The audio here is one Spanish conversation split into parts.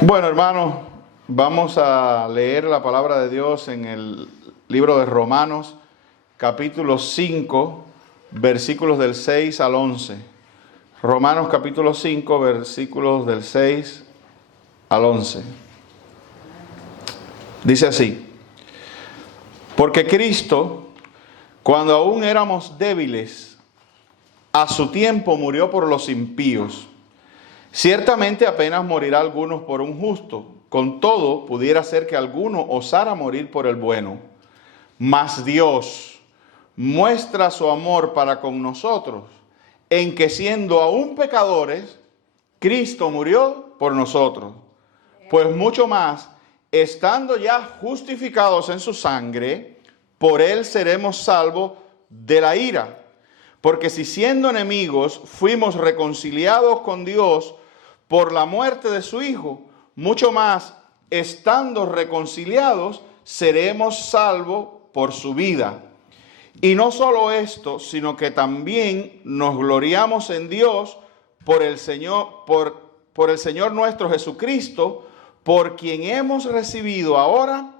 Bueno, hermanos, vamos a leer la palabra de Dios en el libro de Romanos, capítulo 5, versículos del 6 al 11. Romanos capítulo 5, versículos del 6 al 11. Dice así: porque Cristo, cuando aún éramos débiles, a su tiempo murió por los impíos. Ciertamente apenas morirá algunos por un justo, con todo pudiera ser que alguno osara morir por el bueno. Mas Dios muestra su amor para con nosotros, en que siendo aún pecadores, Cristo murió por nosotros. Pues mucho más, estando ya justificados en su sangre, por él seremos salvos de la ira. Porque si siendo enemigos fuimos reconciliados con Dios por la muerte de su Hijo, mucho más, estando reconciliados, seremos salvos por su vida. Y no solo esto, sino que también nos gloriamos en Dios por el Señor nuestro Jesucristo, por quien hemos recibido ahora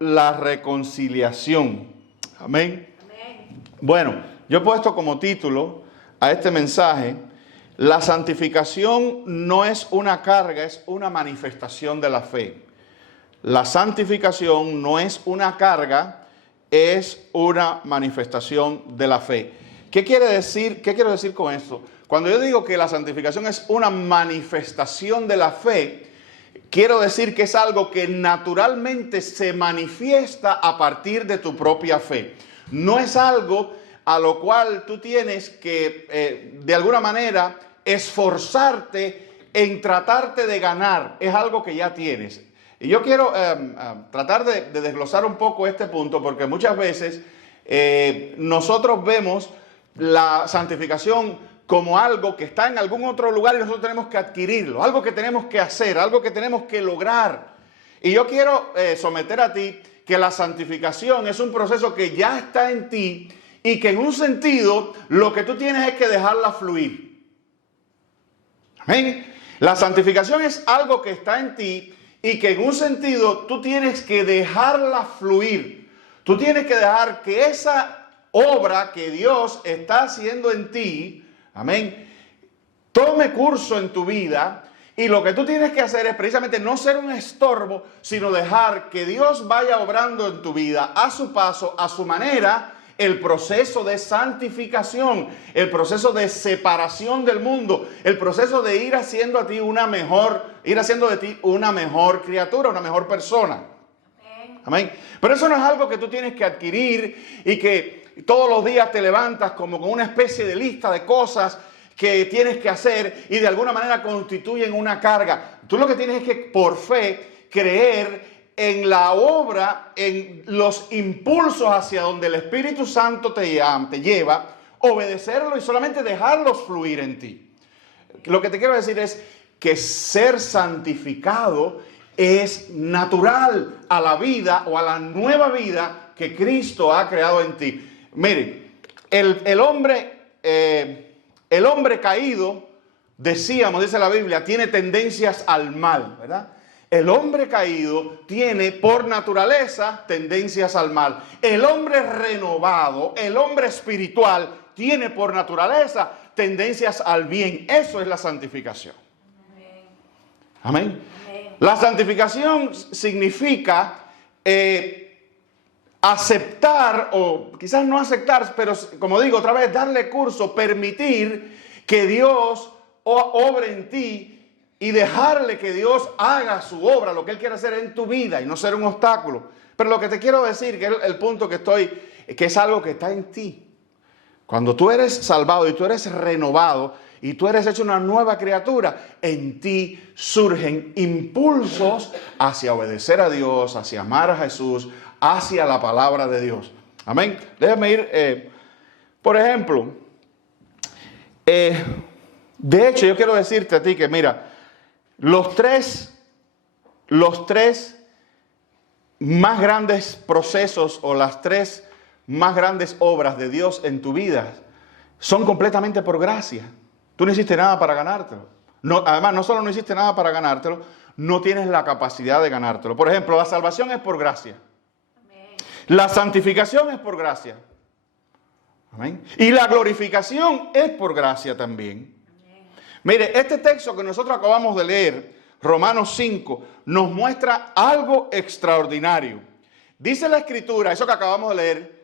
la reconciliación. Amén. Amén. Bueno, yo he puesto como título a este mensaje: la santificación no es una carga, es una manifestación de la fe. La santificación no es una carga, es una manifestación de la fe. ¿Qué quiere decir? ¿Qué quiero decir con esto? Cuando yo digo que la santificación es una manifestación de la fe, quiero decir que es algo que naturalmente se manifiesta a partir de tu propia fe. No es algo a lo cual tú tienes que, de alguna manera, esforzarte en tratarte de ganar. Es algo que ya tienes. Y yo quiero tratar de desglosar un poco este punto, porque muchas veces nosotros vemos la santificación como algo que está en algún otro lugar y nosotros tenemos que adquirirlo, algo que tenemos que hacer, algo que tenemos que lograr. Y yo quiero someter a ti que la santificación es un proceso que ya está en ti y que en un sentido lo que tú tienes es que dejarla fluir. Amén. La santificación es algo que está en ti y que en un sentido tú tienes que dejarla fluir. Tú tienes que dejar que esa obra que Dios está haciendo en ti, amén, tome curso en tu vida. Y lo que tú tienes que hacer es precisamente no ser un estorbo, sino dejar que Dios vaya obrando en tu vida a su paso, a su manera, el proceso de santificación, el proceso de separación del mundo, el proceso de ir haciendo de ti una mejor criatura, una mejor persona. Amén. Pero eso no es algo que tú tienes que adquirir y que todos los días te levantas como con una especie de lista de cosas que tienes que hacer y de alguna manera constituyen una carga. Tú lo que tienes es que por fe creer en la obra, en los impulsos hacia donde el Espíritu Santo te lleva, obedecerlo y solamente dejarlos fluir en ti. Lo que te quiero decir es que ser santificado es natural a la vida o a la nueva vida que Cristo ha creado en ti. Mire, el hombre caído, decíamos, dice la Biblia, tiene tendencias al mal, ¿verdad? El hombre caído tiene por naturaleza tendencias al mal. El hombre renovado, el hombre espiritual, tiene por naturaleza tendencias al bien. Eso es la santificación. Amén. Amén. La santificación significa aceptar, o quizás no aceptar, pero como digo otra vez, darle curso, permitir que Dios obre en ti y dejarle que Dios haga su obra, lo que Él quiere hacer en tu vida y no ser un obstáculo. Pero lo que te quiero decir, que es el punto que es algo que está en ti. Cuando tú eres salvado y tú eres renovado y tú eres hecho una nueva criatura, en ti surgen impulsos hacia obedecer a Dios, hacia amar a Jesús, hacia la palabra de Dios. Amén. Déjame ir, por ejemplo, de hecho yo quiero decirte a ti que mira, los tres más grandes procesos o las tres más grandes obras de Dios en tu vida son completamente por gracia. Tú no hiciste nada para ganártelo. No, además, no solo no hiciste nada para ganártelo, no tienes la capacidad de ganártelo. Por ejemplo, la salvación es por gracia. Amén. La santificación es por gracia. Amén. Y la glorificación es por gracia también. Amén. Mire, este texto que nosotros acabamos de leer, Romanos 5, nos muestra algo extraordinario. Dice la Escritura, eso que acabamos de leer,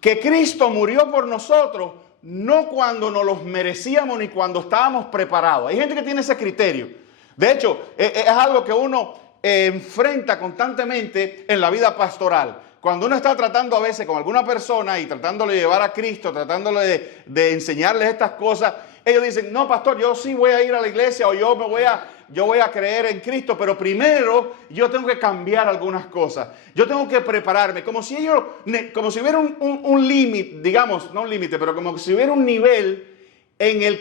que Cristo murió por nosotros, no cuando nos los merecíamos ni cuando estábamos preparados. Hay gente que tiene ese criterio. De hecho, es algo que uno enfrenta constantemente en la vida pastoral. Cuando uno está tratando a veces con alguna persona y tratándole de llevar a Cristo, tratándole de enseñarles estas cosas, ellos dicen, no, pastor, yo sí voy a ir a la iglesia o yo voy a creer en Cristo, pero primero yo tengo que cambiar algunas cosas. Yo tengo que prepararme, como si hubiera un límite, digamos, no un límite, pero como si hubiera un nivel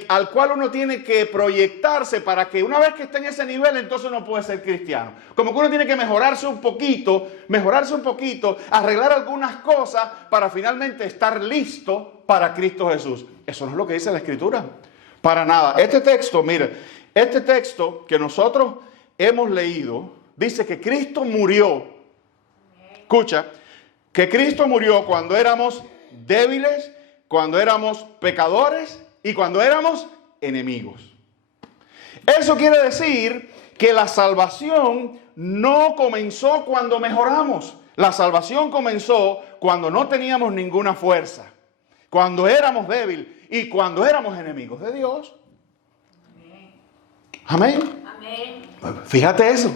al cual uno tiene que proyectarse para que una vez que esté en ese nivel, entonces uno puede ser cristiano. Como que uno tiene que mejorarse un poquito, arreglar algunas cosas para finalmente estar listo para Cristo Jesús. Eso no es lo que dice la Escritura. Para nada. Este texto, mire, este texto que nosotros hemos leído, dice que Cristo murió. Escucha, que Cristo murió cuando éramos débiles, cuando éramos pecadores y cuando éramos enemigos. Eso quiere decir que la salvación no comenzó cuando mejoramos. La salvación comenzó cuando no teníamos ninguna fuerza, cuando éramos débiles y cuando éramos enemigos de Dios. Amén. Amén. Fíjate eso.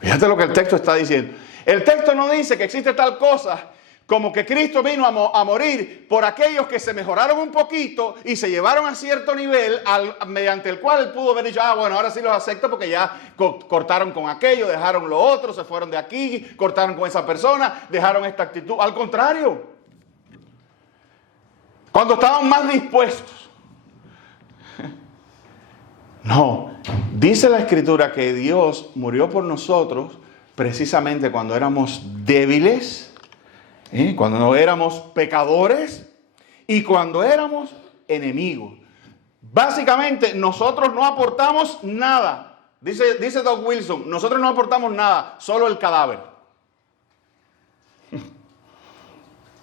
Fíjate lo que el texto está diciendo. El texto no dice que existe tal cosa como que Cristo vino a morir por aquellos que se mejoraron un poquito y se llevaron a cierto nivel mediante el cual él pudo haber dicho, bueno, ahora sí los acepto porque ya cortaron con aquello, dejaron lo otro, se fueron de aquí, cortaron con esa persona, dejaron esta actitud. Al contrario, cuando estaban más dispuestos. No, dice la Escritura que Dios murió por nosotros precisamente cuando éramos débiles, cuando no éramos pecadores y cuando éramos enemigos. Básicamente nosotros no aportamos nada. Dice Doug Wilson, nosotros no aportamos nada, solo el cadáver.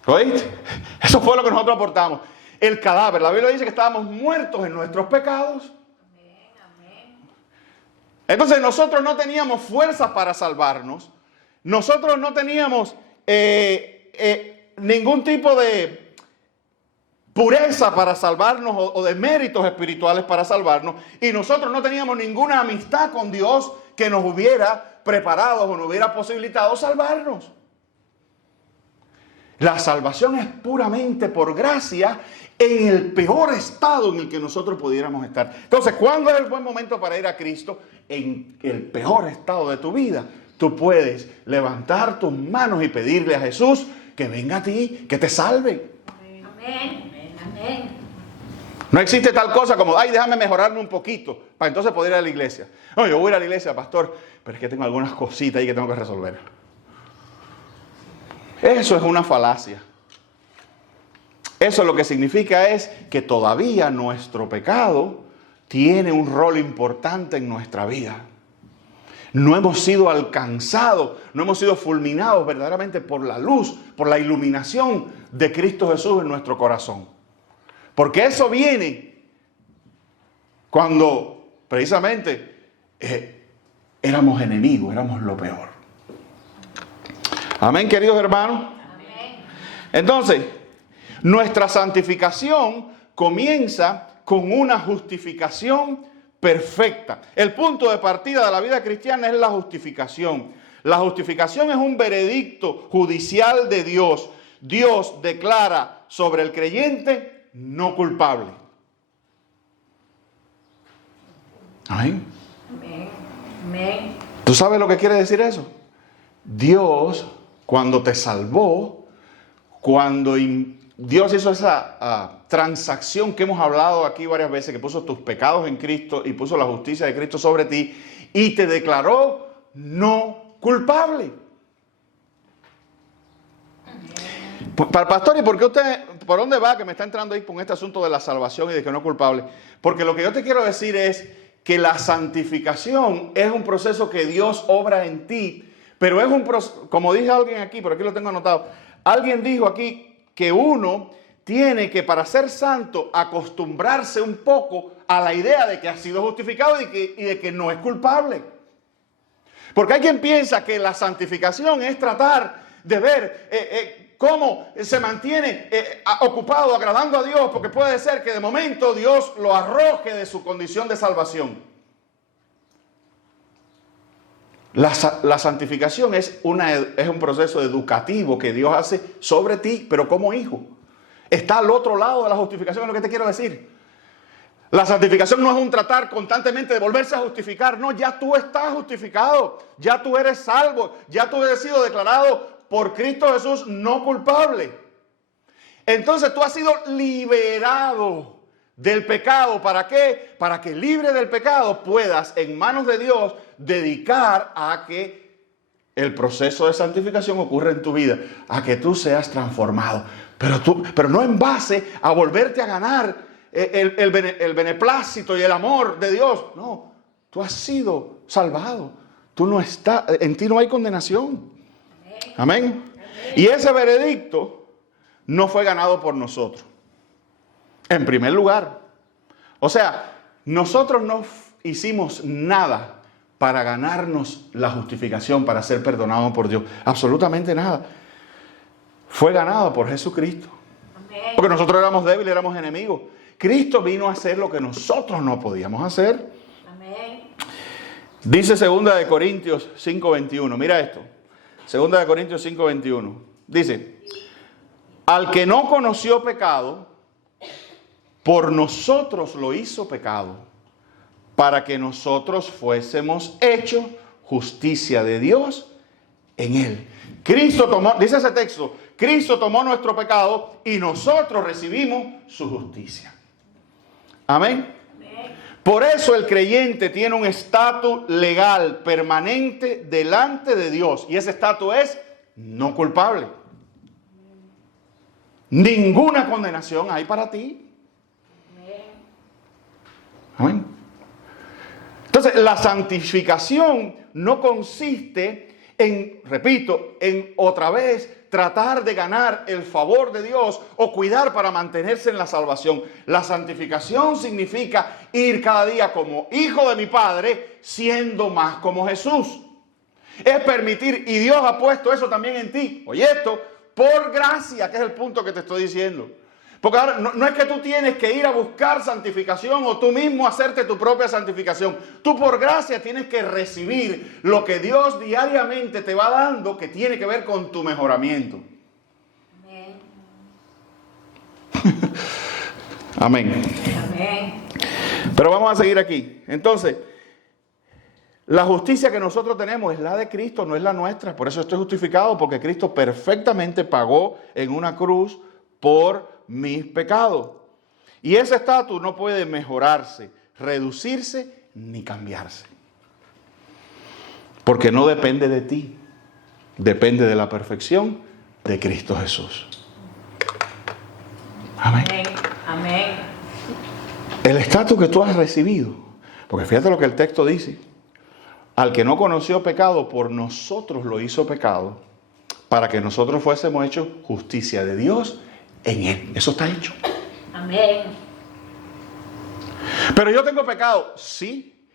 ¿Oíste? Eso fue lo que nosotros aportamos. El cadáver. La Biblia dice que estábamos muertos en nuestros pecados. Entonces nosotros no teníamos fuerzas para salvarnos. Nosotros no teníamos ningún tipo de pureza para salvarnos o de méritos espirituales para salvarnos. Y nosotros no teníamos ninguna amistad con Dios que nos hubiera preparado o nos hubiera posibilitado salvarnos. La salvación es puramente por gracia en el peor estado en el que nosotros pudiéramos estar. Entonces, ¿cuándo es el buen momento para ir a Cristo? En el peor estado de tu vida. Tú puedes levantar tus manos y pedirle a Jesús que venga a ti, que te salve. Amén. Amén. No existe tal cosa como, déjame mejorarme un poquito para entonces poder ir a la iglesia. No, yo voy a ir a la iglesia, pastor, pero es que tengo algunas cositas ahí que tengo que resolver. Eso es una falacia. Eso lo que significa es que todavía nuestro pecado tiene un rol importante en nuestra vida. No hemos sido alcanzados, no hemos sido fulminados verdaderamente por la luz, por la iluminación de Cristo Jesús en nuestro corazón. Porque eso viene cuando precisamente éramos enemigos, éramos lo peor. Amén, queridos hermanos. Amén. Entonces, nuestra santificación comienza con una justificación perfecta. El punto de partida de la vida cristiana es la justificación. La justificación es un veredicto judicial de Dios. Dios declara sobre el creyente no culpable. Amén. Amén. Amén. ¿Tú sabes lo que quiere decir eso? Dios, cuando te salvó, cuando Dios hizo esa transacción que hemos hablado aquí varias veces, que puso tus pecados en Cristo y puso la justicia de Cristo sobre ti y te declaró no culpable. Pastor, ¿y por qué usted ¿por dónde va? Que me está entrando ahí con este asunto de la salvación y de que no es culpable. Porque lo que yo te quiero decir es que la santificación es un proceso que Dios obra en ti, pero es un proceso, como dije alguien aquí, por aquí lo tengo anotado, alguien dijo aquí que uno tiene que, para ser santo, acostumbrarse un poco a la idea de que ha sido justificado y de que no es culpable. Porque hay quien piensa que la santificación es tratar de ver cómo se mantiene ocupado, agradando a Dios, porque puede ser que de momento Dios lo arroje de su condición de salvación. La santificación es un proceso educativo que Dios hace sobre ti, pero como hijo. Está al otro lado de la justificación, es lo que te quiero decir. La santificación no es un tratar constantemente de volverse a justificar. No, ya tú estás justificado. Ya tú eres salvo. Ya tú has sido declarado por Cristo Jesús no culpable. Entonces tú has sido liberado del pecado. ¿Para qué? Para que libre del pecado puedas en manos de Dios dedicar a que el proceso de santificación ocurra en tu vida. A que tú seas transformado. Pero no en base a volverte a ganar el beneplácito y el amor de Dios. No, tú has sido salvado. En ti no hay condenación. Amén. Y ese veredicto no fue ganado por nosotros. En primer lugar. O sea, nosotros no hicimos nada para ganarnos la justificación, para ser perdonados por Dios. Absolutamente nada. Fue ganado por Jesucristo. Amén. Porque nosotros éramos débiles, éramos enemigos. Cristo vino a hacer lo que nosotros no podíamos hacer. Amén. Dice 2 Corintios 5:21. Mira esto. 2 Corintios 5:21. Dice: al que no conoció pecado, por nosotros lo hizo pecado, para que nosotros fuésemos hechos justicia de Dios en él. Cristo tomó, dice ese texto, Cristo tomó nuestro pecado y nosotros recibimos su justicia. Amén. Por eso el creyente tiene un estatus legal permanente delante de Dios. Y ese estatus es no culpable. Ninguna condenación hay para ti. Amén. Entonces, la santificación no consiste en, repito, en otra vez tratar de ganar el favor de Dios o cuidar para mantenerse en la salvación. La santificación significa ir cada día como hijo de mi Padre, siendo más como Jesús. Es permitir, y Dios ha puesto eso también en ti. Oye esto, por gracia, que es el punto que te estoy diciendo. Porque ahora no es que tú tienes que ir a buscar santificación o tú mismo hacerte tu propia santificación. Tú por gracia tienes que recibir lo que Dios diariamente te va dando que tiene que ver con tu mejoramiento. Amén. Amén. Pero vamos a seguir aquí. Entonces, la justicia que nosotros tenemos es la de Cristo, no es la nuestra. Por eso estoy justificado, porque Cristo perfectamente pagó en una cruz por mis pecados. Y ese estatus no puede mejorarse, reducirse ni cambiarse. Porque no depende de ti. Depende de la perfección de Cristo Jesús. Amén. Amén. El estatus que tú has recibido. Porque fíjate lo que el texto dice. Al que no conoció pecado, por nosotros lo hizo pecado, para que nosotros fuésemos hechos justicia de Dios en él. Eso está hecho. Amén. Pero yo tengo pecado, sí.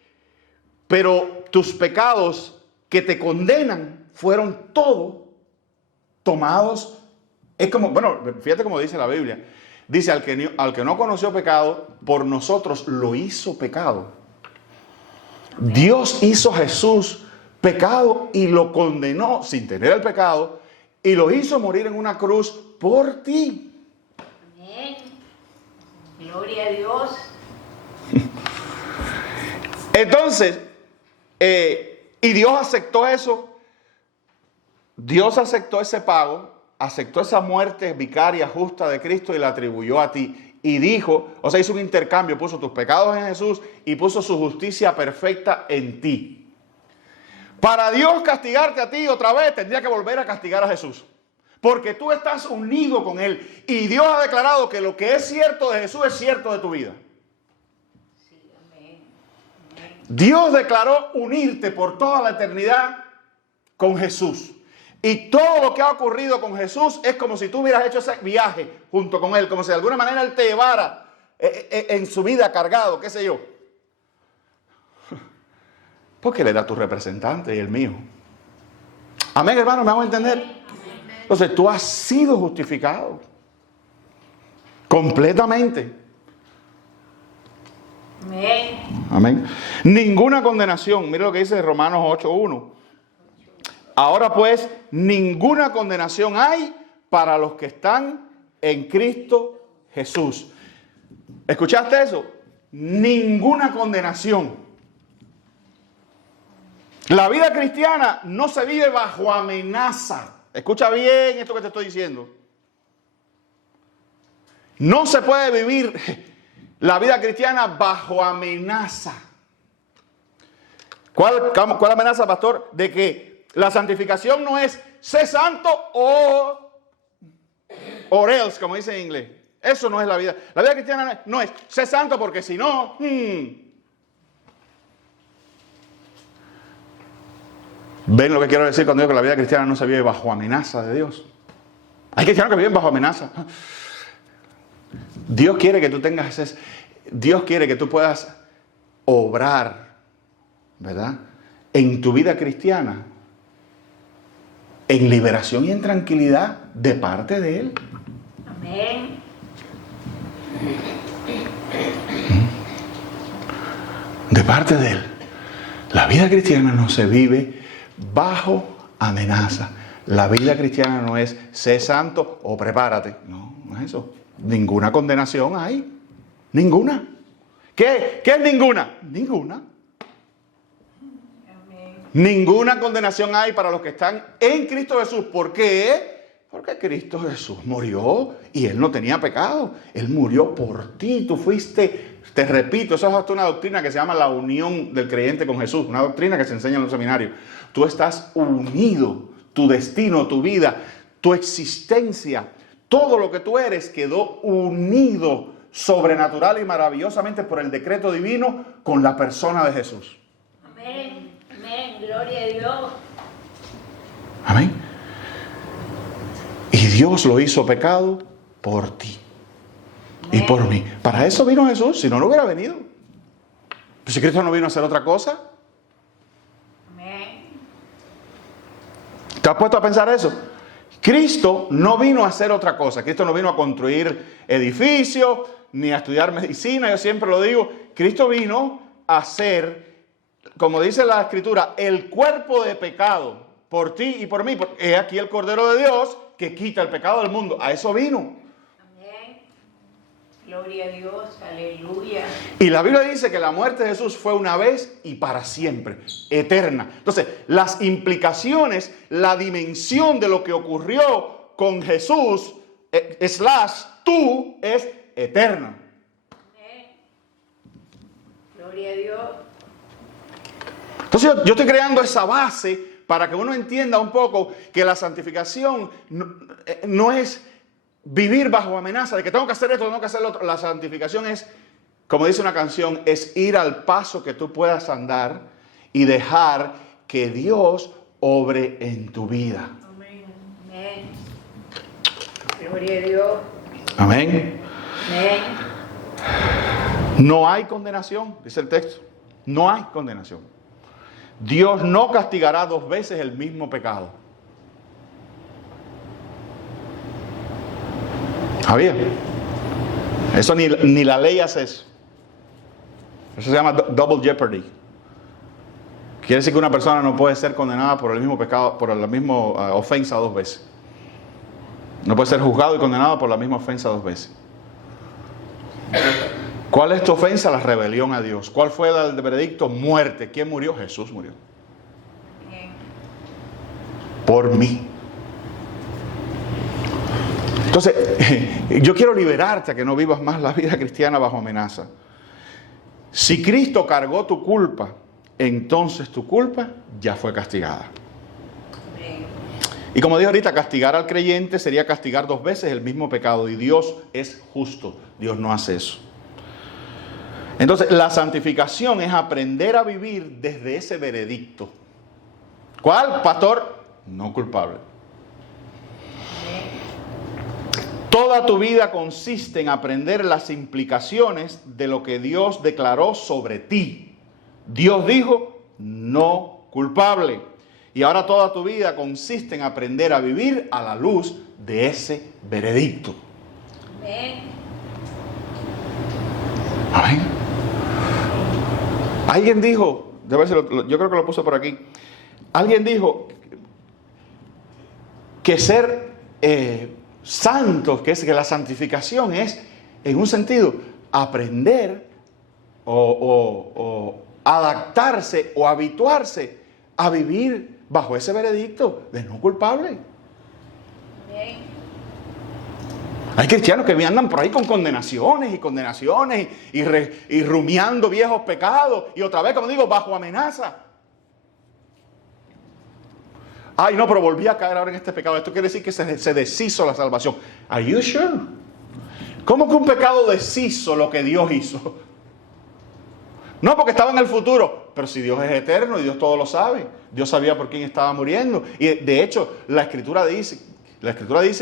Pero tus pecados que te condenan fueron todos tomados. Es como, bueno, fíjate como dice la Biblia. Dice, al que no conoció pecado, por nosotros lo hizo pecado. Amén. Dios hizo a Jesús pecado y lo condenó sin tener el pecado y lo hizo morir en una cruz por ti. Gloria a Dios. Entonces, y Dios aceptó eso. Dios aceptó ese pago, aceptó esa muerte vicaria justa de Cristo y la atribuyó a ti. Y dijo, o sea, hizo un intercambio, puso tus pecados en Jesús y puso su justicia perfecta en ti. Para Dios castigarte a ti otra vez, tendría que volver a castigar a Jesús. porque tú estás unido con Él. Y Dios ha declarado que lo que es cierto de Jesús es cierto de tu vida. Dios declaró unirte por toda la eternidad con Jesús. Y todo lo que ha ocurrido con Jesús es como si tú hubieras hecho ese viaje junto con Él, como si de alguna manera Él te llevara en su vida cargado, qué sé yo. Porque Él era tu representante y el mío. Amén, hermano, ¿me hago entender? Entonces tú has sido justificado completamente. Amén. Amén. Ninguna condenación. Mira lo que dice Romanos 8:1. Ahora pues, ninguna condenación hay para los que están en Cristo Jesús. ¿Escuchaste eso? Ninguna condenación. La vida cristiana no se vive bajo amenaza. Escucha bien esto que te estoy diciendo. No se puede vivir la vida cristiana bajo amenaza. ¿Cuál amenaza, pastor? De que la santificación no es sé santo or else, como dice en inglés. Eso no es la vida. La vida cristiana no es sé santo porque si no... ¿Ven lo que quiero decir cuando digo que la vida cristiana no se vive bajo amenaza de Dios? Hay cristianos que viven bajo amenaza. Dios quiere que tú tengas Dios quiere que tú puedas obrar, ¿verdad?, en tu vida cristiana en liberación y en tranquilidad de parte de Él. Amén. De parte de Él. La vida cristiana no se vive bajo amenaza. La vida cristiana no es sé santo o prepárate. No, no es eso. Ninguna condenación hay. Ninguna. ¿Qué es ninguna? Ninguna. Amén. Ninguna condenación hay para los que están en Cristo Jesús. ¿Por qué? Porque Cristo Jesús murió y Él no tenía pecado. Él murió por ti. Tú fuiste, te repito, eso es hasta una doctrina que se llama la unión del creyente con Jesús. Una doctrina que se enseña en los seminarios. Tú estás unido. Tu destino, tu vida, tu existencia, todo lo que tú eres quedó unido sobrenatural y maravillosamente por el decreto divino con la persona de Jesús. Amén. Amén. Gloria a Dios. Amén. Y Dios lo hizo pecado por ti y por mí. Para eso vino Jesús, si no, no hubiera venido. Pues si Cristo no vino a hacer otra cosa. Amén. ¿Te has puesto a pensar eso? Cristo no vino a hacer otra cosa. Cristo no vino a construir edificios, ni a estudiar medicina. Yo siempre lo digo. Cristo vino a ser, como dice la Escritura, el cuerpo de pecado por ti y por mí. He aquí el Cordero de Dios que quita el pecado del mundo. A eso vino. Amén. Gloria a Dios. Aleluya. Y la Biblia dice que la muerte de Jesús fue una vez y para siempre, eterna. Entonces, las implicaciones, la dimensión de lo que ocurrió con Jesús, tú, es eterna. Amén. Gloria a Dios. Entonces, yo estoy creando esa base para que uno entienda un poco que la santificación no es vivir bajo amenaza de que tengo que hacer esto, tengo que hacer lo otro. La santificación es, como dice una canción, es ir al paso que tú puedas andar y dejar que Dios obre en tu vida. Amén. Amén. Gloria a Dios. Amén. Amén. No hay condenación, dice el texto. No hay condenación. Dios no castigará 2 veces el mismo pecado. ¿Sabía? Eso ni la ley hace eso. Eso se llama double jeopardy. Quiere decir que una persona no puede ser condenada por el mismo pecado, por la misma ofensa 2 veces. No puede ser juzgado y condenado por la misma ofensa 2 veces. ¿Cuál es tu ofensa? La rebelión a Dios. ¿Cuál fue el veredicto? Muerte. ¿Quién murió? Jesús murió. Amén. Por mí. Entonces, yo quiero liberarte a que no vivas más la vida cristiana bajo amenaza. Si Cristo cargó tu culpa, entonces tu culpa ya fue castigada. Amén. Y como dije ahorita, castigar al creyente sería castigar 2 veces el mismo pecado. Y Dios es justo. Dios no hace eso. Entonces, la santificación es aprender a vivir desde ese veredicto. ¿Cuál, pastor? No culpable. Toda tu vida consiste en aprender las implicaciones de lo que Dios declaró sobre ti. Dios dijo, no culpable. Y ahora toda tu vida consiste en aprender a vivir a la luz de ese veredicto. Amén. Amén. Alguien dijo, yo creo que lo puso por aquí. Alguien dijo que ser santos, que la santificación es, en un sentido, aprender o adaptarse o habituarse a vivir bajo ese veredicto de no culpable. Amén. Hay cristianos que andan por ahí con condenaciones y rumiando viejos pecados y otra vez, como digo, bajo amenaza. Ay, no, pero volví a caer ahora en este pecado. Esto quiere decir que se deshizo la salvación. Are you sure? ¿Cómo que un pecado deshizo lo que Dios hizo? No, porque estaba en el futuro. Pero si Dios es eterno y Dios todo lo sabe. Dios sabía por quién estaba muriendo. Y de hecho, la Escritura dice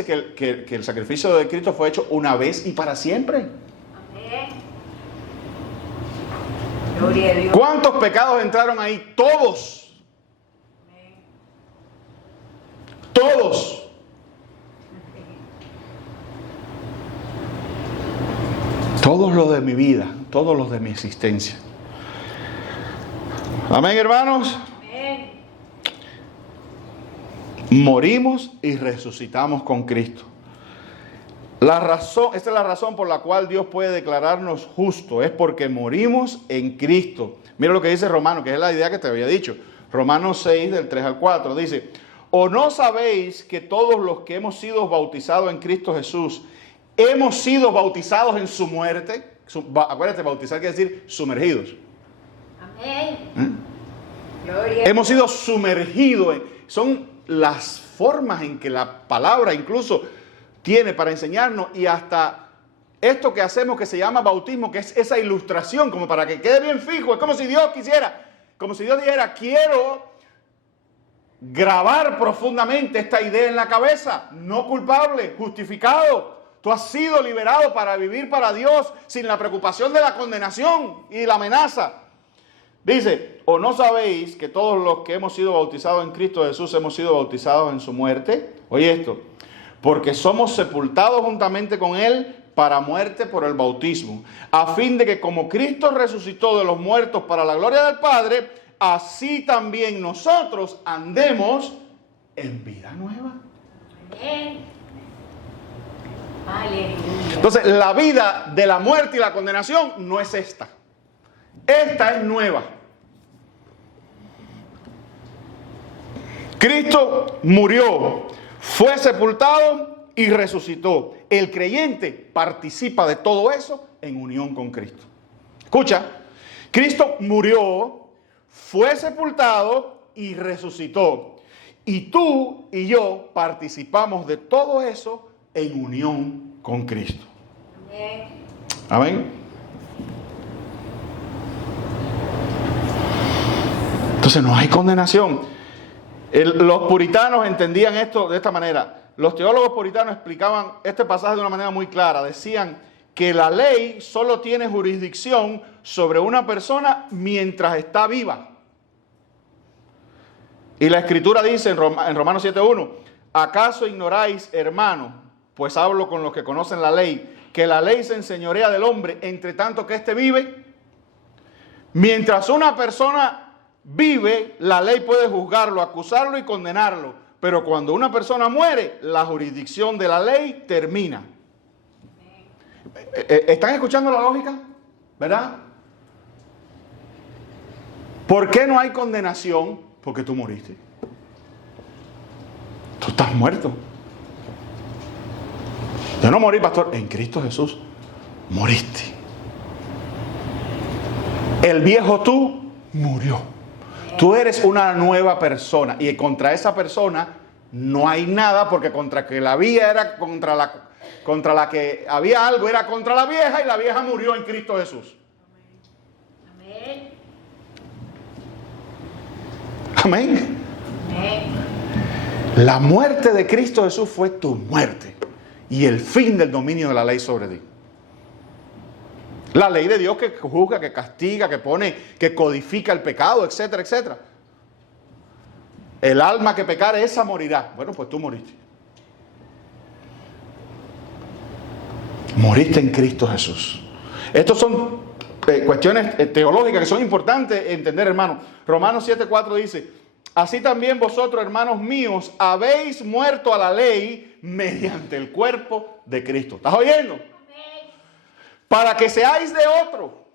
que el sacrificio de Cristo fue hecho una vez y para siempre. Amén. Gloria a Dios. ¿Cuántos pecados entraron ahí? Todos. Todos. Todos los de mi vida, todos los de mi existencia. Amén, hermanos. Amén. Morimos y resucitamos con Cristo. Esta es la razón por la cual Dios puede declararnos justos, es porque morimos en Cristo. Mira lo que dice Romanos, que es la idea que te había dicho. Romanos 6, del 3 al 4, dice: ¿O no sabéis que todos los que hemos sido bautizados en Cristo Jesús, hemos sido bautizados en su muerte? Acuérdate, bautizar quiere decir sumergidos. Amén. Gloria. Hemos sido sumergidos. Son las formas en que la palabra incluso tiene para enseñarnos, y hasta esto que hacemos que se llama bautismo, que es esa ilustración, como para que quede bien fijo. Es como si Dios quisiera, como si Dios dijera: quiero grabar profundamente esta idea en la cabeza. No culpable, justificado. Tú has sido liberado para vivir para Dios sin la preocupación de la condenación y la amenaza. Dice: ¿o no sabéis que todos los que hemos sido bautizados en Cristo Jesús hemos sido bautizados en su muerte? Oye esto: porque somos sepultados juntamente con Él para muerte por el bautismo, a fin de que como Cristo resucitó de los muertos para la gloria del Padre, así también nosotros andemos en vida nueva. Amén. Aleluya. Entonces, la vida de la muerte y la condenación no es esta. Esta es nueva. Cristo murió, fue sepultado y resucitó. El creyente participa de todo eso en unión con Cristo. Escucha, Cristo murió, fue sepultado y resucitó. Y tú y yo participamos de todo eso en unión con Cristo. Amén. Amén. Entonces no hay condenación. Los puritanos entendían esto de esta manera. Los teólogos puritanos explicaban este pasaje de una manera muy clara. Decían que la ley solo tiene jurisdicción sobre una persona mientras está viva. Y la Escritura dice en Romanos 7:1: ¿acaso ignoráis, hermano, pues hablo con los que conocen la ley, que la ley se enseñorea del hombre entre tanto que éste vive? Mientras una persona vive, la ley puede juzgarlo, acusarlo y condenarlo. Pero cuando una persona muere, la jurisdicción de la ley termina. ¿Están escuchando la lógica? ¿Verdad? ¿Por qué no hay condenación? Porque tú moriste. Tú estás muerto. Yo no morí, pastor. En Cristo Jesús moriste. El viejo tú murió. Tú eres una nueva persona. Y contra esa persona no hay nada, porque contra que la había era contra la que había algo, era contra la vieja, y la vieja murió en Cristo Jesús. Amén. Amén. Amén. La muerte de Cristo Jesús fue tu muerte y el fin del dominio de la ley sobre ti. La ley de Dios que juzga, que castiga, que pone, que codifica el pecado, etcétera, etcétera. El alma que pecare, esa morirá. Bueno, pues tú moriste. Moriste en Cristo Jesús. Estos son cuestiones teológicas que son importantes entender, hermano. Romanos 7:4 dice: así también vosotros, hermanos míos, habéis muerto a la ley mediante el cuerpo de Cristo. ¿Estás oyendo? Para que seáis de otro,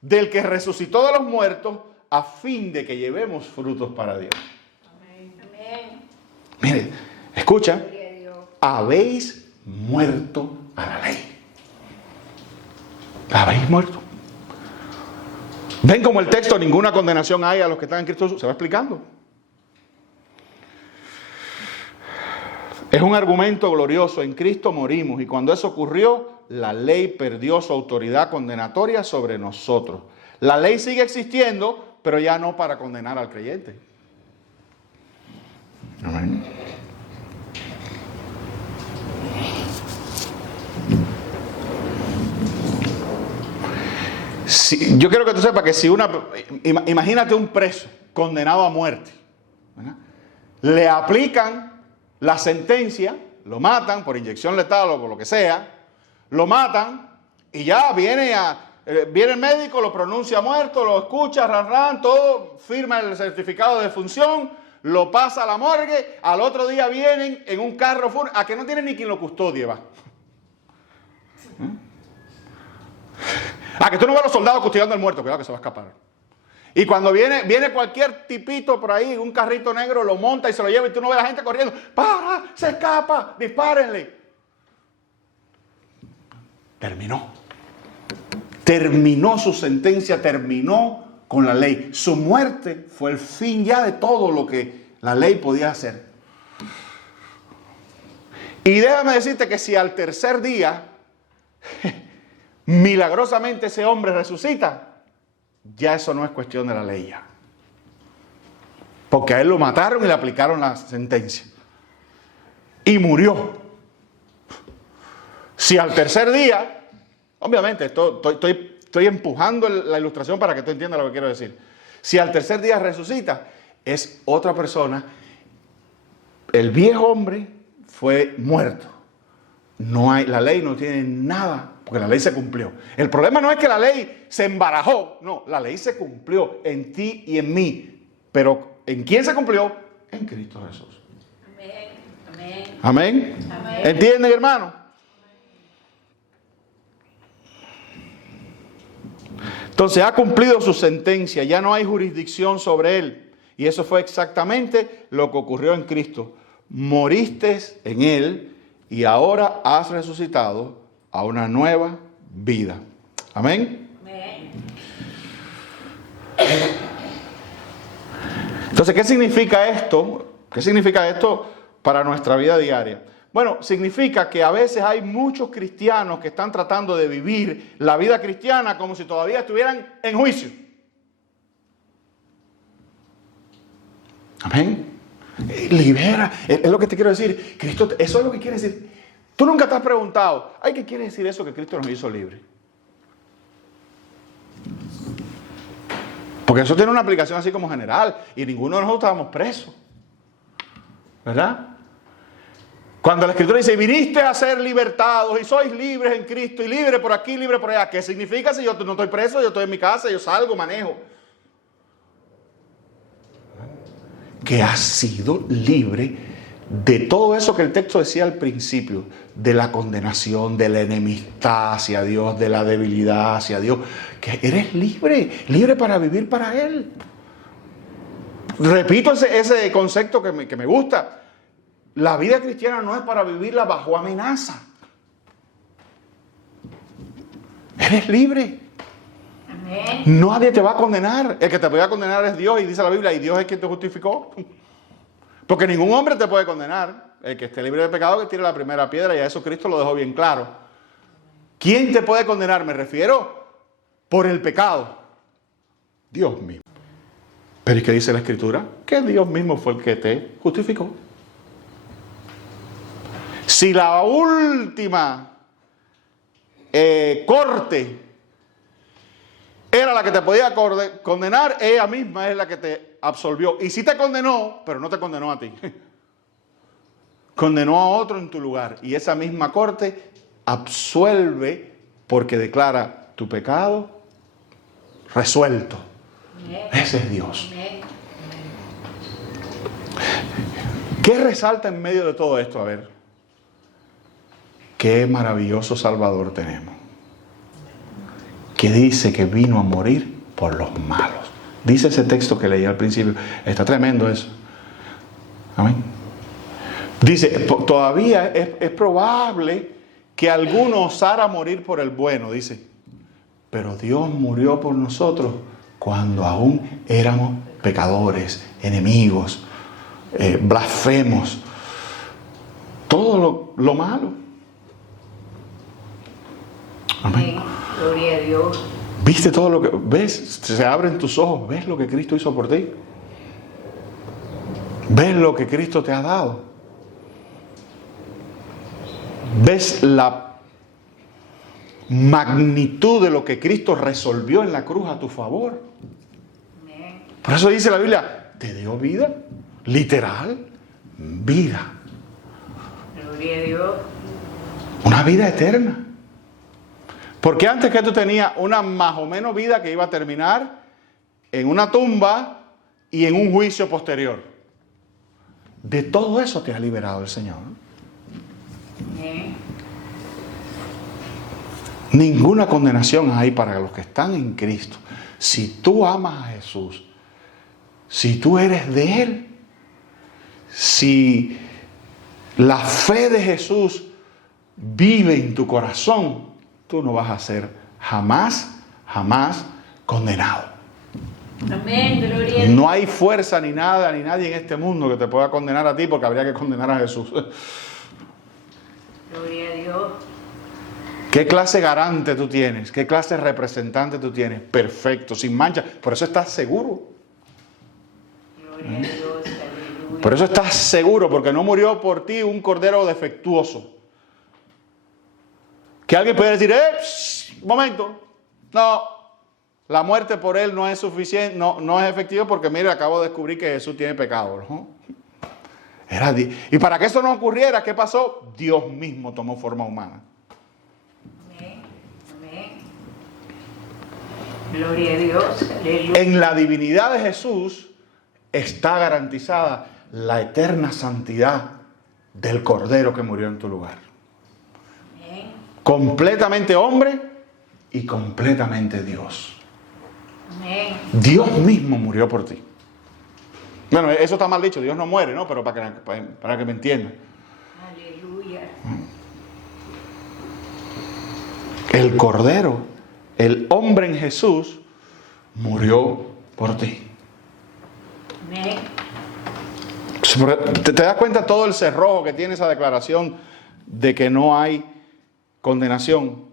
del que resucitó de los muertos, a fin de que llevemos frutos para Dios. Amén. Mire, escucha, Gloria a Dios. habéis muerto a la ley. Habéis muerto. ¿Ven como el texto ninguna condenación hay a los que están en Cristo Jesús? Se va explicando. Es un argumento glorioso. En Cristo morimos, y cuando eso ocurrió, la ley perdió su autoridad condenatoria sobre nosotros. La ley sigue existiendo, pero ya no para condenar al creyente. Amén. Yo quiero que tú sepas que si imagínate un preso condenado a muerte, ¿verdad? Le aplican la sentencia, lo matan por inyección letal o por lo que sea, lo matan y ya viene el médico, lo pronuncia muerto, lo escucha, todo, firma el certificado de defunción, lo pasa a la morgue, al otro día vienen en un carro fúnebre, a que no tiene ni quien lo custodie, va. Que tú no ves a los soldados custodiando al muerto, cuidado que se va a escapar. Y cuando viene cualquier tipito por ahí, un carrito negro, lo monta y se lo lleva, y tú no ves a la gente corriendo. ¡Para! ¡Se escapa! ¡Dispárenle! Terminó su sentencia, terminó con la ley. Su muerte fue el fin ya de todo lo que la ley podía hacer. Y déjame decirte que si al tercer día milagrosamente ese hombre resucita, ya eso no es cuestión de la ley ya. Porque a él lo mataron y le aplicaron la sentencia. Y murió. Si al tercer día, obviamente estoy empujando la ilustración para que tú entiendas lo que quiero decir. Si al tercer día resucita, es otra persona. El viejo hombre fue muerto. La ley no tiene nada, porque la ley se cumplió. El problema no es que la ley se embarajó, no, la ley se cumplió en ti y en mí. Pero ¿en quién se cumplió? En Cristo Jesús. Amén. Amén. Amén. Amén. ¿Entienden, hermano? Entonces ha cumplido su sentencia, ya no hay jurisdicción sobre él. Y eso fue exactamente lo que ocurrió en Cristo. Moriste en él y ahora has resucitado a una nueva vida. Amén. Amén. Entonces, ¿qué significa esto? ¿Qué significa esto para nuestra vida diaria? Bueno, significa que a veces hay muchos cristianos que están tratando de vivir la vida cristiana como si todavía estuvieran en juicio. Amén. Libera. Es lo que te quiero decir. Cristo, eso es lo que quiere decir. Tú nunca te has preguntado, ay, ¿qué quiere decir eso que Cristo nos hizo libres? Porque eso tiene una aplicación así como general. Y ninguno de nosotros estábamos presos. ¿Verdad? Cuando la Escritura dice, viniste a ser libertados y sois libres en Cristo y libre por aquí, libre por allá. ¿Qué significa si yo no estoy preso, yo estoy en mi casa, yo salgo, manejo? Que has sido libre de todo eso que el texto decía al principio, de la condenación, de la enemistad hacia Dios, de la debilidad hacia Dios, que eres libre, libre para vivir para Él. Repito ese concepto que me gusta. La vida cristiana no es para vivirla bajo amenaza. Eres libre. Amén. Nadie te va a condenar. El que te va a condenar es Dios, y dice la Biblia, y Dios es quien te justificó. Porque ningún hombre te puede condenar. El que esté libre de pecado que tire la primera piedra, y a eso Cristo lo dejó bien claro. ¿Quién te puede condenar? Me refiero por el pecado. Dios mismo. Pero ¿y qué dice la Escritura? Que Dios mismo fue el que te justificó. Si la última corte era la que te podía condenar, ella misma es la que te absolvió. Y sí te condenó, pero no te condenó a ti. Condenó a otro en tu lugar. Y esa misma corte absuelve porque declara tu pecado resuelto. Ese es Dios. ¿Qué resalta en medio de todo esto? A ver. Qué maravilloso Salvador tenemos. Que dice que vino a morir por los malos. Dice ese texto que leí al principio. Está tremendo eso. Amén. Dice, todavía es probable que alguno osara morir por el bueno, dice. Pero Dios murió por nosotros cuando aún éramos pecadores, enemigos, blasfemos. Todo lo malo. Amén. Gloria a Dios. ¿Viste todo lo que ves? Se abren tus ojos, ves lo que Cristo hizo por ti. ¿Ves lo que Cristo te ha dado? ¿Ves la magnitud de lo que Cristo resolvió en la cruz a tu favor? Por eso dice la Biblia, te dio vida, literal, vida. Gloria a Dios. Una vida eterna. Porque antes que tú tenías una más o menos vida que iba a terminar en una tumba y en un juicio posterior. De todo eso te ha liberado el Señor. Ninguna condenación hay para los que están en Cristo. Si tú amas a Jesús, si tú eres de Él, si la fe de Jesús vive en tu corazón, tú no vas a ser jamás condenado. Amén, gloria a Dios. No hay fuerza ni nada ni nadie en este mundo que te pueda condenar a ti, porque habría que condenar a Jesús. Gloria a Dios. ¿Qué clase garante tú tienes? ¿Qué clase representante tú tienes? Perfecto, sin mancha. Por eso estás seguro. Gloria a Dios, aleluya. Por eso estás seguro, porque no murió por ti un cordero defectuoso. Que alguien puede decir, un momento, no, la muerte por él no es suficiente, no es efectiva porque mire, acabo de descubrir que Jesús tiene pecado, ¿no? Y para que eso no ocurriera, ¿qué pasó? Dios mismo tomó forma humana. Amén, amén. Gloria a Dios, aleluya. En la divinidad de Jesús está garantizada la eterna santidad del cordero que murió en tu lugar. Completamente hombre y completamente Dios. Amén. Dios mismo murió por ti. Bueno, eso está mal dicho, Dios no muere, ¿no? Pero para que me entiendan. Aleluya. El Cordero, el hombre en Jesús, murió por ti. Amén. ¿Te das cuenta todo el cerrojo que tiene esa declaración de que no hay condenación?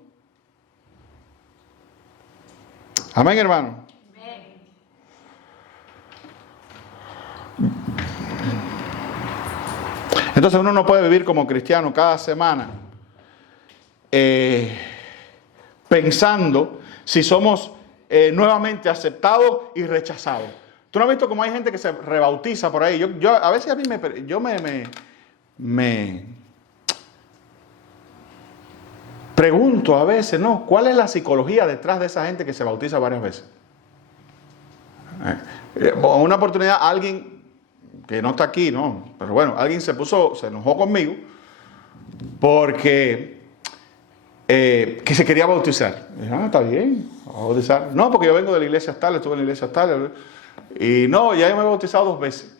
Amén, hermano. Amén. Entonces uno no puede vivir como cristiano cada semana pensando si somos nuevamente aceptados y rechazados. ¿Tú no has visto cómo hay gente que se rebautiza por ahí? Yo a veces a mí me pregunto a veces, ¿no? ¿Cuál es la psicología detrás de esa gente que se bautiza varias veces? Una oportunidad, alguien que no está aquí, ¿no? Pero bueno, alguien se enojó conmigo porque que se quería bautizar. Y dije, está bien, voy a bautizar. No, porque yo vengo de la iglesia tal, estuve en la iglesia tal. Y no, ya yo me he bautizado 2 veces.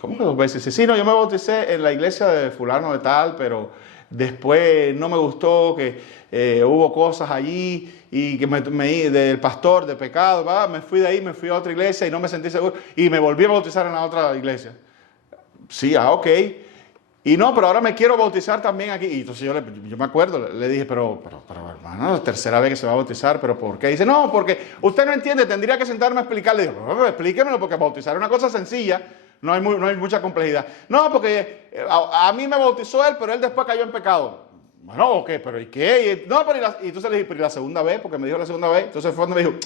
¿Cómo que 2 veces? Sí, no, yo me bauticé en la iglesia de fulano de tal, pero después no me gustó que hubo cosas allí y que del pastor de pecado, me fui de ahí, me fui a otra iglesia y no me sentí seguro y me volví a bautizar en la otra iglesia. sí, ok. Y no, pero ahora me quiero bautizar también aquí. Y entonces yo me acuerdo, le dije, pero hermano, es la tercera vez que se va a bautizar, ¿pero por qué? Dice, no, porque usted no entiende, tendría que sentarme a explicarle. Le digo, explíquemelo, porque bautizar es una cosa sencilla, no hay mucha complejidad. No, porque a mí me bautizó él, pero él después cayó en pecado. Bueno, ok, pero ¿y qué? Y entonces le dije, pero ¿y la segunda vez? Porque me dijo la segunda vez. Entonces fue donde me dijo,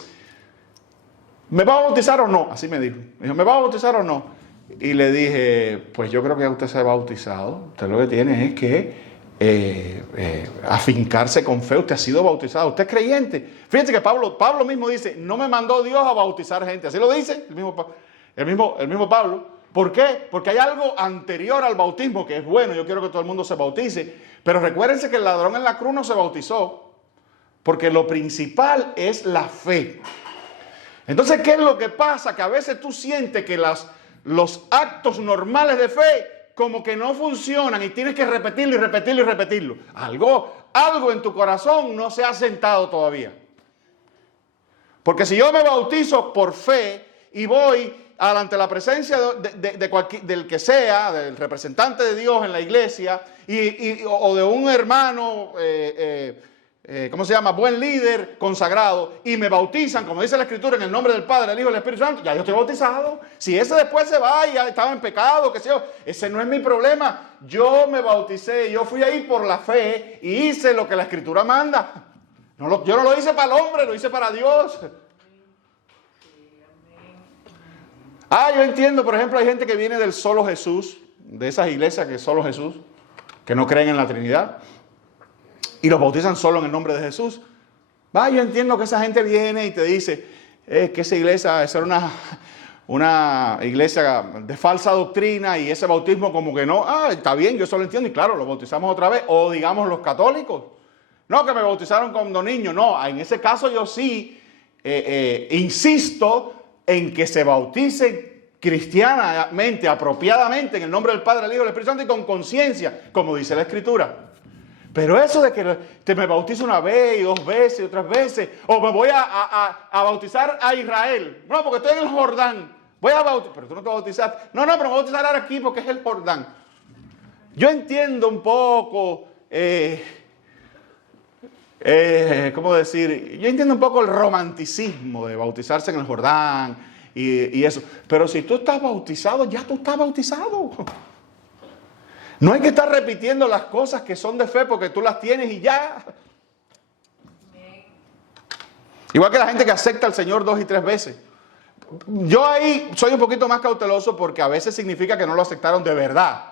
¿me va a bautizar o no? Así me dijo. Me dijo, ¿me va a bautizar o no? Y le dije, pues yo creo que usted se ha bautizado. Usted lo que tiene es que afincarse con fe. Usted ha sido bautizado. Usted es creyente. Fíjense que Pablo mismo dice, no me mandó Dios a bautizar gente. Así lo dice el mismo Pablo. ¿Por qué? Porque hay algo anterior al bautismo que es bueno. Yo quiero que todo el mundo se bautice. Pero recuérdense que el ladrón en la cruz no se bautizó. Porque lo principal es la fe. Entonces, ¿qué es lo que pasa? Que a veces tú sientes que los actos normales de fe como que no funcionan y tienes que repetirlo y repetirlo y repetirlo. Algo en tu corazón no se ha sentado todavía. Porque si yo me bautizo por fe y voy ante la presencia del que sea, del representante de Dios en la iglesia o de un hermano ¿cómo se llama? Buen líder, consagrado, y me bautizan, como dice la Escritura, en el nombre del Padre, del Hijo y del Espíritu Santo, ya yo estoy bautizado. Si ese después se va y ya estaba en pecado, qué sé yo, ese no es mi problema. Yo me bauticé, yo fui ahí por la fe y hice lo que la Escritura manda. Yo no lo hice para el hombre, lo hice para Dios. Yo entiendo, por ejemplo, hay gente que viene del solo Jesús, de esas iglesias que es solo Jesús, que no creen en la Trinidad. Y los bautizan solo en el nombre de Jesús. Yo entiendo que esa gente viene y te dice, que esa iglesia era una iglesia de falsa doctrina y ese bautismo como que no. Está bien, yo eso lo entiendo y claro, lo bautizamos otra vez. O digamos los católicos. No, que me bautizaron cuando niño. No, en ese caso yo sí insisto en que se bauticen cristianamente, apropiadamente, en el nombre del Padre, del Hijo y del Espíritu Santo y con conciencia, como dice la Escritura. Pero eso de que te me bautizo una vez y dos veces y otras veces, o me voy a bautizar a Israel, no, porque estoy en el Jordán, voy a bautizar, pero tú no te bautizaste, no, pero me voy a bautizar ahora aquí porque es el Jordán. Yo entiendo un poco, ¿cómo decir? Yo entiendo un poco el romanticismo de bautizarse en el Jordán y eso, pero si tú estás bautizado, ya tú estás bautizado. No hay que estar repitiendo las cosas que son de fe porque tú las tienes y ya. Igual que la gente que acepta al Señor 2 y 3 veces. Yo ahí soy un poquito más cauteloso porque a veces significa que no lo aceptaron de verdad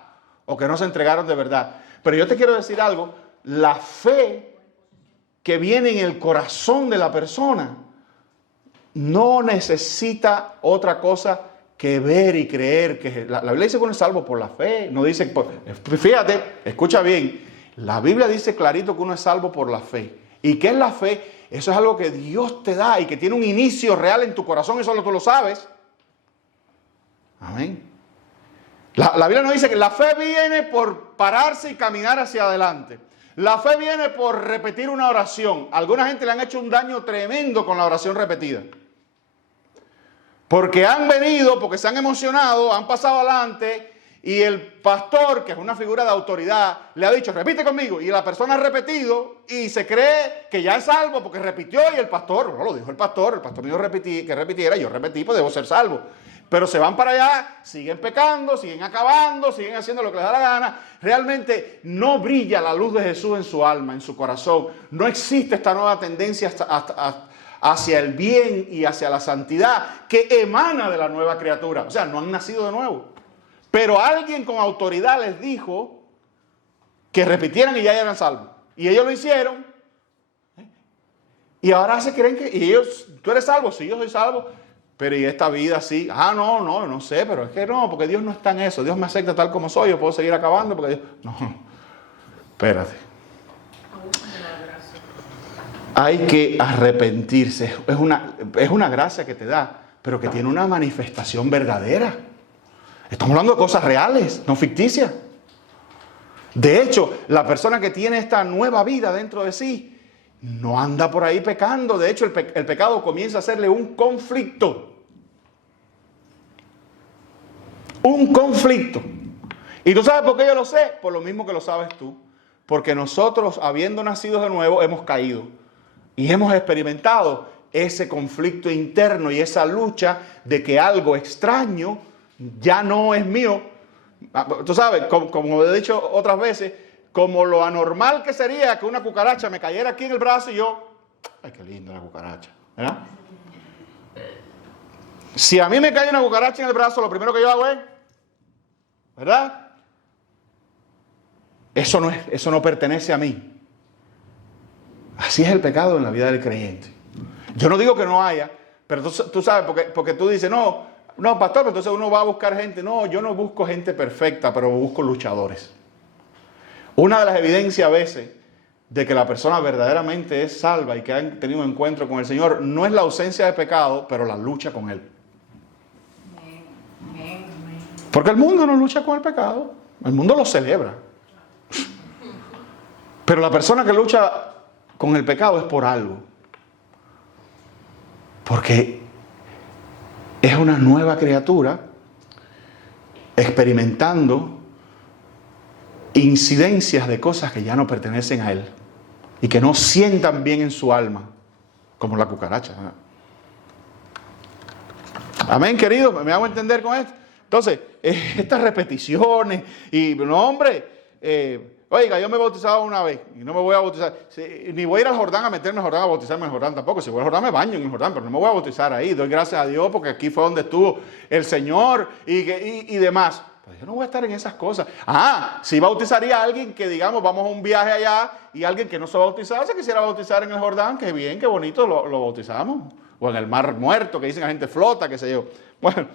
o que no se entregaron de verdad. Pero yo te quiero decir algo, la fe que viene en el corazón de la persona no necesita otra cosa que ver y creer. Que la Biblia dice que uno es salvo por la fe. No dice, fíjate, escucha bien. La Biblia dice clarito que uno es salvo por la fe. ¿Y qué es la fe? Eso es algo que Dios te da y que tiene un inicio real en tu corazón. Eso tú lo sabes. Amén. La Biblia nos dice que la fe viene por pararse y caminar hacia adelante. La fe viene por repetir una oración. A alguna gente le han hecho un daño tremendo con la oración repetida. Porque han venido, porque se han emocionado, han pasado adelante y el pastor, que es una figura de autoridad, le ha dicho, repite conmigo. Y la persona ha repetido y se cree que ya es salvo porque repitió y el pastor, no lo dijo el pastor me dijo que repitiera, yo repetí, pues debo ser salvo. Pero se van para allá, siguen pecando, siguen acabando, siguen haciendo lo que les da la gana. Realmente no brilla la luz de Jesús en su alma, en su corazón. No existe esta nueva tendencia hacia el bien y hacia la santidad que emana de la nueva criatura. O sea, no han nacido de nuevo. Pero alguien con autoridad les dijo que repitieran y ya eran salvos. Y ellos lo hicieron. Y ahora se creen que tú eres salvo. Sí, yo soy salvo. Pero ¿y esta vida sí? No sé, pero es que no, porque Dios no está en eso. Dios me acepta tal como soy, yo puedo seguir acabando porque Dios... No, espérate. Hay que arrepentirse. Es una gracia que te da, pero que tiene una manifestación verdadera. Estamos hablando de cosas reales, no ficticias. De hecho, la persona que tiene esta nueva vida dentro de sí, no anda por ahí pecando. De hecho, el pecado comienza a hacerle un conflicto. Un conflicto. ¿Y tú sabes por qué yo lo sé? Por lo mismo que lo sabes tú. Porque nosotros, habiendo nacido de nuevo, hemos caído. Y hemos experimentado ese conflicto interno y esa lucha de que algo extraño ya no es mío. Tú sabes, como he dicho otras veces, como lo anormal que sería que una cucaracha me cayera aquí en el brazo y yo, ay, qué linda la cucaracha, ¿verdad? Si a mí me cae una cucaracha en el brazo, lo primero que yo hago es, ¿verdad? Eso no pertenece a mí. Así es el pecado en la vida del creyente. Yo no digo que no haya, pero tú sabes, porque tú dices, no, pastor, entonces uno va a buscar gente. No, yo no busco gente perfecta, pero busco luchadores. Una de las evidencias a veces de que la persona verdaderamente es salva y que ha tenido un encuentro con el Señor no es la ausencia de pecado, pero la lucha con Él. Porque el mundo no lucha con el pecado, el mundo lo celebra. Pero la persona que lucha con el pecado es por algo. Porque es una nueva criatura experimentando incidencias de cosas que ya no pertenecen a él y que no sientan bien en su alma, como la cucaracha. Amén, querido, ¿me hago entender con esto? Entonces, estas repeticiones y, no, hombre, oiga, yo me he bautizado una vez y no me voy a bautizar. Ni voy a ir al Jordán a meterme en el Jordán, a bautizarme en el Jordán tampoco. Si voy al Jordán me baño en el Jordán, pero no me voy a bautizar ahí. Doy gracias a Dios porque aquí fue donde estuvo el Señor y demás. Pero yo no voy a estar en esas cosas. Si bautizaría a alguien que, digamos, vamos a un viaje allá y alguien que no se bautizaba se quisiera bautizar en el Jordán, que bien, qué bonito, lo bautizamos. O en el Mar Muerto, que dicen la gente flota, qué sé yo. Bueno,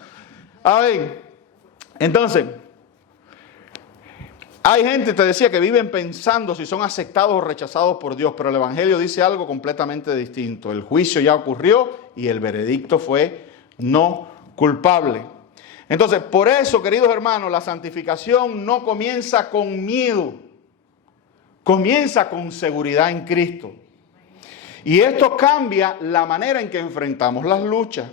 a ver, entonces, hay gente, te decía, que viven pensando si son aceptados o rechazados por Dios, pero el Evangelio dice algo completamente distinto. El juicio ya ocurrió y el veredicto fue no culpable. Entonces, por eso, queridos hermanos, la santificación no comienza con miedo, comienza con seguridad en Cristo. Y esto cambia la manera en que enfrentamos las luchas.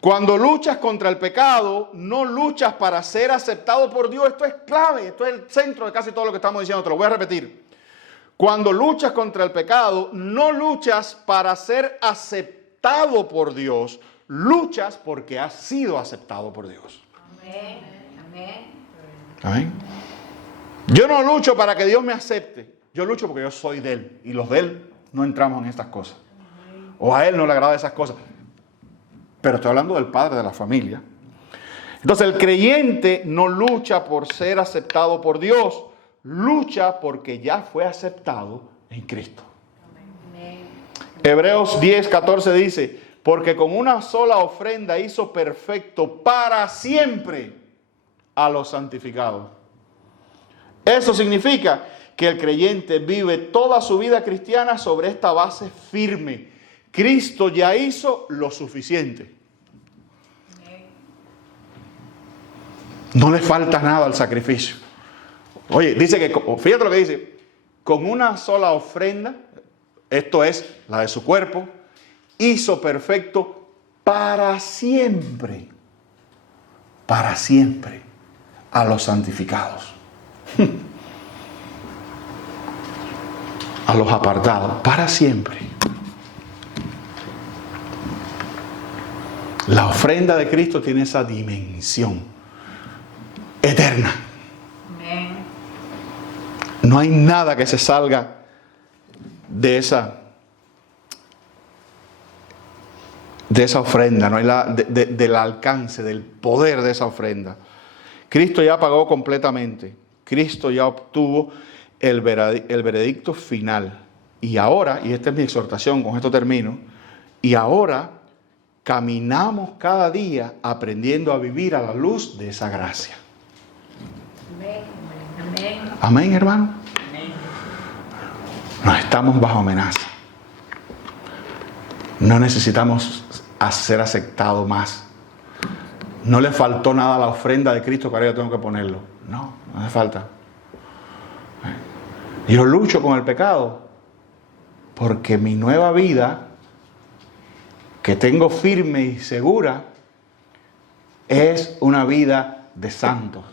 Cuando luchas contra el pecado, no luchas para ser aceptado por Dios. Esto es clave, esto es el centro de casi todo lo que estamos diciendo. Te lo voy a repetir. Cuando luchas contra el pecado, no luchas para ser aceptado por Dios. Luchas porque has sido aceptado por Dios. Amén. Amén. Amén. Yo no lucho para que Dios me acepte. Yo lucho porque yo soy de Él. Y los de Él no entramos en estas cosas. O a Él no le agrada esas cosas. Pero estoy hablando del padre de la familia. Entonces el creyente no lucha por ser aceptado por Dios. Lucha porque ya fue aceptado en Cristo. Amén. Hebreos 10:14 dice, porque con una sola ofrenda hizo perfecto para siempre a los santificados. Eso significa que el creyente vive toda su vida cristiana sobre esta base firme. Cristo ya hizo lo suficiente. No le falta nada al sacrificio. Oye, dice que, fíjate lo que dice, con una sola ofrenda, esto es la de su cuerpo, hizo perfecto para siempre a los santificados, a los apartados, para siempre. La ofrenda de Cristo tiene esa dimensión eterna. Amén. No hay nada que se salga de esa ofrenda, no hay del alcance, del poder de esa ofrenda. Cristo ya pagó completamente. Cristo ya obtuvo el veredicto final. Y ahora, y esta es mi exhortación, con esto termino, y ahora caminamos cada día aprendiendo a vivir a la luz de esa gracia. Amén. Amén. Amén, hermano. Amén. No estamos bajo amenaza. No necesitamos ser aceptados más. No le faltó nada a la ofrenda de Cristo que ahora yo tengo que ponerlo. No hace falta. Yo lucho con el pecado porque mi nueva vida que tengo firme y segura es una vida de santos.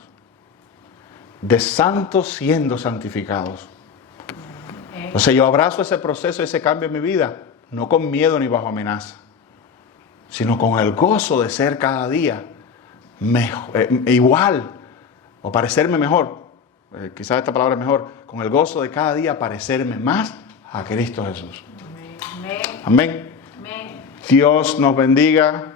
de santos siendo santificados. Entonces yo abrazo ese proceso, ese cambio en mi vida, no con miedo ni bajo amenaza, sino con el gozo de ser cada día mejor, igual o parecerme mejor. Quizás esta palabra es mejor, con el gozo de cada día parecerme más a Cristo Jesús. Amén. Amén. Amén. Dios nos bendiga.